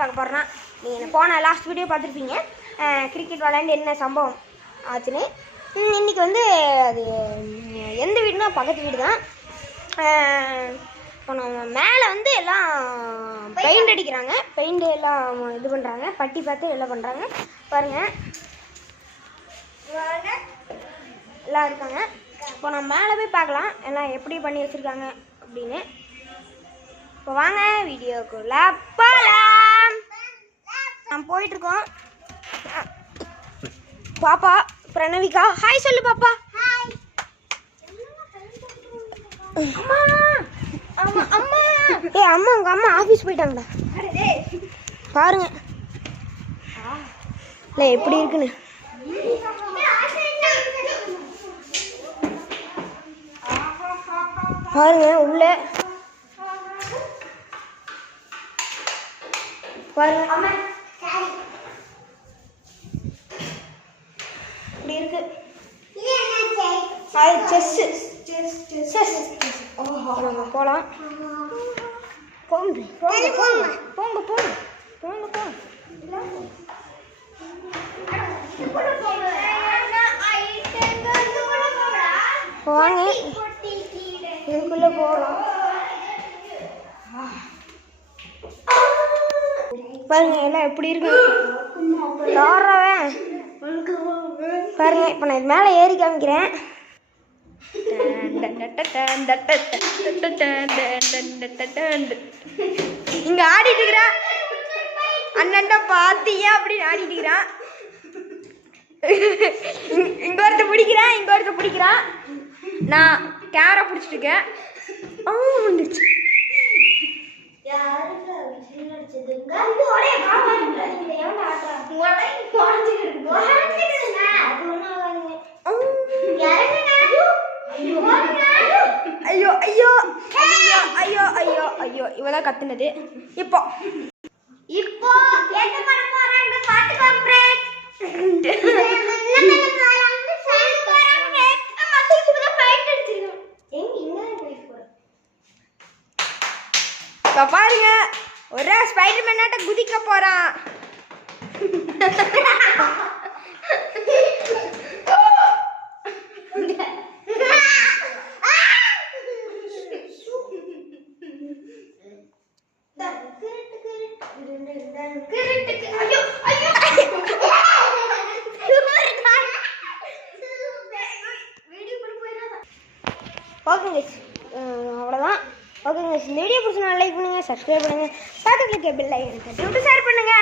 பார்க்க போகிறேன்னா, நீங்கள் போன லாஸ்ட் வீடியோ பார்த்துருப்பீங்க கிரிக்கெட் விளையாண்டு என்ன சம்பவம் ஆச்சுன்னு. இன்றைக்கி வந்து அது எந்த வீடுனா பக்கத்து வீடு தான். இப்போ நம்ம மேலே வந்து எல்லாம் பெயிண்ட் அடிக்கிறாங்க, பெயிண்ட் எல்லாம் இது பண்ணுறாங்க, பட்டி பார்த்து எல்லாம் பண்ணுறாங்க. பாருங்கள் எல்லாம் இருக்காங்க. இப்போ நம்ம மேலே போய் பார்க்கலாம் எல்லாம் எப்படி பண்ணி வச்சுருக்காங்க அப்படின்னு. இப்போ வாங்க வீடியோக்குள்ள போகலாம். நம்ம போயிட்டுருக்கோம். பாப்பா பிரணவிகா ஹாய் சொல்லு பாப்பா. அம்மா அம்மா அம்மா ஏ அம்மா உங்கள் அம்மா ஆஃபீஸ் போயிட்டாங்கடா. பாருங்க இல்லை எப்படி இருக்குன்னு. பாருங்க உள்ள பாருங்க இப்படி இருக்கு. நம்ம போகலாம். போங்க போங்க போங்க போங்க போங்க போங்க போங்க. வாங்க இதுக்குள்ள போகலாம். பாருங்க எல்லாம் எப்படி இருக்கு பாருங்க. இப்போ நான் இது மேலே ஏறி காமிக்கிறேன். இங்க ஆடிட்டு இருக்கிறான் அண்ணன்டா பாத்தியா அப்படின்னு ஆடிட்டு இருக்கிறான். இங்க ஒருத்த பிடிக்கிறான், இங்க ஒருத்த பிடிக்கிறான். நான் கேமரா பிடிச்சிட்டு இருக்கேன். ஐயோ ஐயோ ஐயோ ஐயோ ஐயோ ஐயோ இவதான் கத்துனது. இப்போ இப்போ என்ன பண்ண போறாங்க பாட்டு காம்ப்ரேட். பாருங்க ஒரே ஸ்பைடர்மேன் ஆட்ட குதிக்க போறான். ஓகேங்க அவ்வளோதான். ஓகேங்க இந்த வீடியோ பிடிச்சா லைக் பண்ணுங்கள், சப்ஸ்கிரைப் பண்ணுங்கள், பக்கத்தில் இருக்க பெல் ஐகானை தட்டி விட்டு ஷேர் பண்ணுங்கள்.